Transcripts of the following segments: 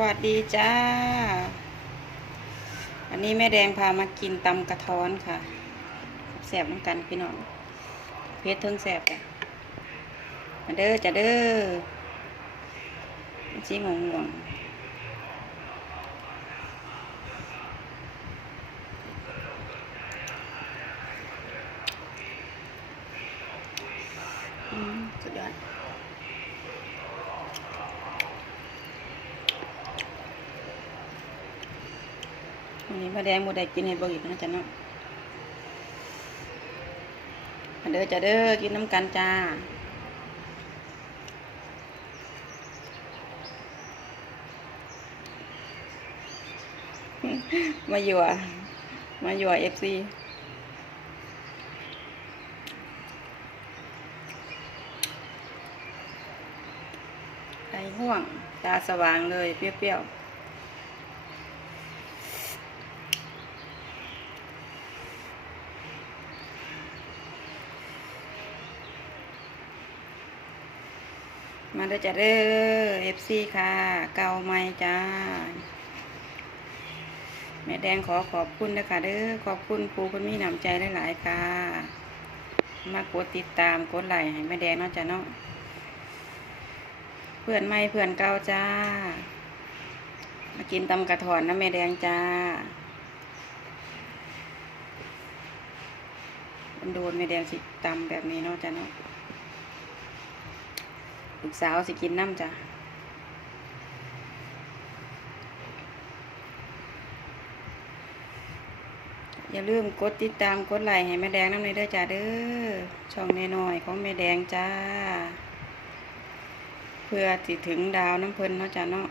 วัสดีจ้า อันนี้แม่แดงพามากินตำกระท้อนค่ะ แสบน้ำกันพี่น้อง เพชรเทิงแสบอะมาเด้อจะเด้อจีงงงสุดยอด นนี้มาแดงหมดได้กินให้เบิ่อีกนะจ๊ะเนาะเด้อจะเด้อกินน้ำกันจ้ามาอยู่อะมาอยู่เอฟซีไอ้ห่วง ตาสว่างเลย เปรี้ยวๆ มาเด้อจ้าเด้อเอฟซีค่ะ เกาไม้จ้า แม่แดงขอขอบคุณนะคะเด้อขอบคุณครูคนมีน้ำใจหลายๆค่ะ มากดติดตามกดไลค์ให้แม่แดงเนาะจ้าเนาะเพื่อนไม่เพื่อนเก่าจ้า มากินตำกระถอนนะแม่แดงจ้ามันโดนแม่แดงสิตำแบบนี้เนาะจ้าเนาะ ลูกสาวสิกินน้ำจ้ะอย่าลืมกดติดตามกดไลค์ให้แม่แดงน้ำในเด้อจ้าเด้อช่องน้อยๆของแม่แดงจ้า เพื่อสิถึงดาวน้ำเพลินเนาะจ้าเนาะ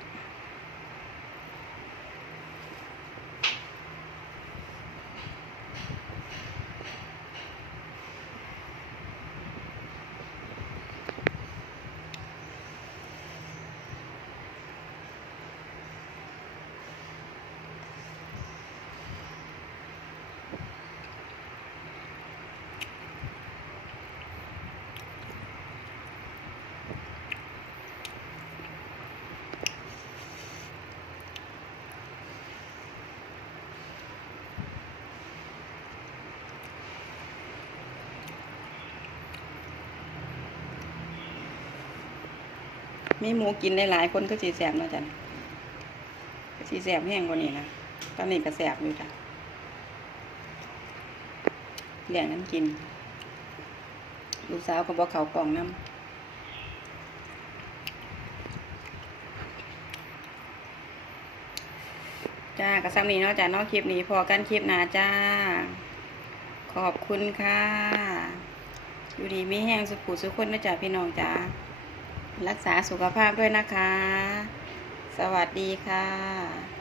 มีหมูกินได้หลายคนก็สีแสบเนาะจ้ะสีแสบแห้งกว่านี้นะตอนนี้ก็แสบอยู่จ้ะเลี้ยงนั้นกิน ลูกสาวก็บอกเขากล่องน้ำจ้ากระซังนี้นาะจ้ะเนอกคลิปนี้พอกันคลิปนาจ้า ขอบคุณค่ะ อยู่ดีไมีแห้งสุขุสุขคนนะจ๊ะพี่น้องจ้า รักษาสุขภาพด้วยนะคะ สวัสดีค่ะ